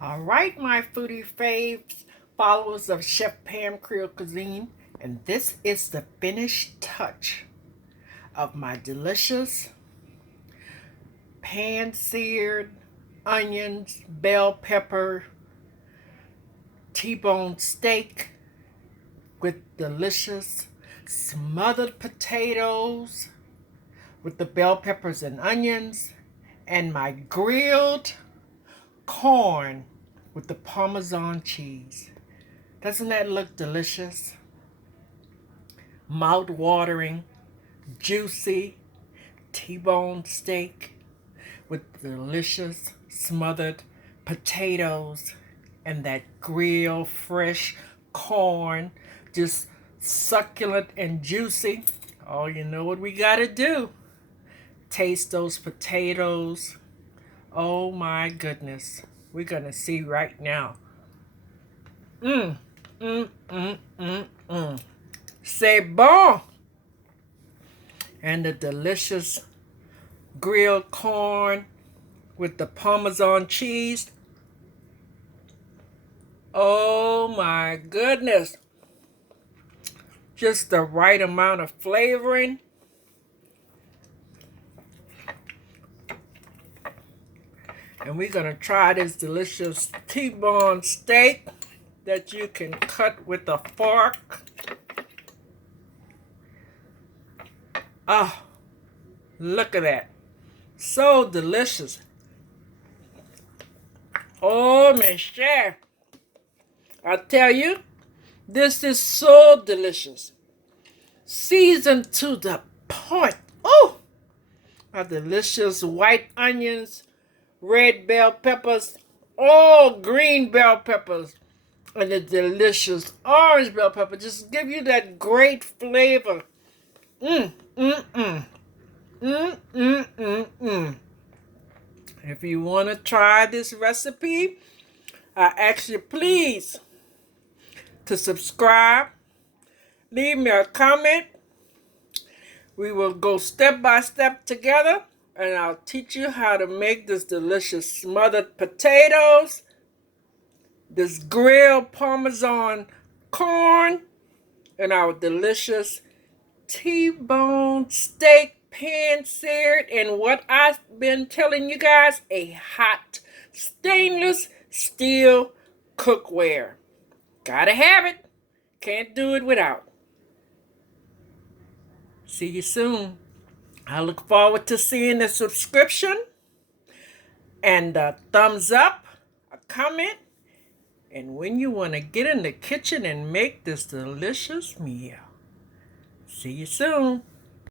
All right, my foodie faves, followers of Chef Pam Creole Cuisine, and this is the finished touch of my delicious pan-seared onions, bell pepper, T-bone steak with delicious smothered potatoes with the bell peppers and onions, and my grilled corn with the Parmesan cheese. Doesn't that look delicious? Mouth-watering, juicy T-bone steak with delicious smothered potatoes and that grilled fresh corn, just succulent and juicy. Oh, you know what we gotta do? Taste those potatoes. Oh my goodness. We're gonna see right now. Mmm, mmm, mmm, mmm, mmm. C'est bon! And the delicious grilled corn with the Parmesan cheese. Oh my goodness. Just the right amount of flavoring. And we're going to try this delicious T-bone steak that you can cut with a fork. Oh, look at that. So delicious. Oh, Michelle. I tell you, this is so delicious. Seasoned to the point. Oh, my delicious white onions, red bell peppers, all green bell peppers, and the delicious orange bell pepper. Just give you that great flavor. Mmm, mmm, mmm. Mmm, mmm, mmm, mmm. If you want to try this recipe, I ask you please to subscribe, leave me a comment. We will go step by step together, and I'll teach you how to make this delicious smothered potatoes, this grilled Parmesan corn, and our delicious T-bone steak, pan-seared, and what I've been telling you guys, a hot stainless steel cookware. Gotta have it. Can't do it without. See you soon. I look forward to seeing the subscription and a thumbs up, a comment, and when you want to get in the kitchen and make this delicious meal. See you soon.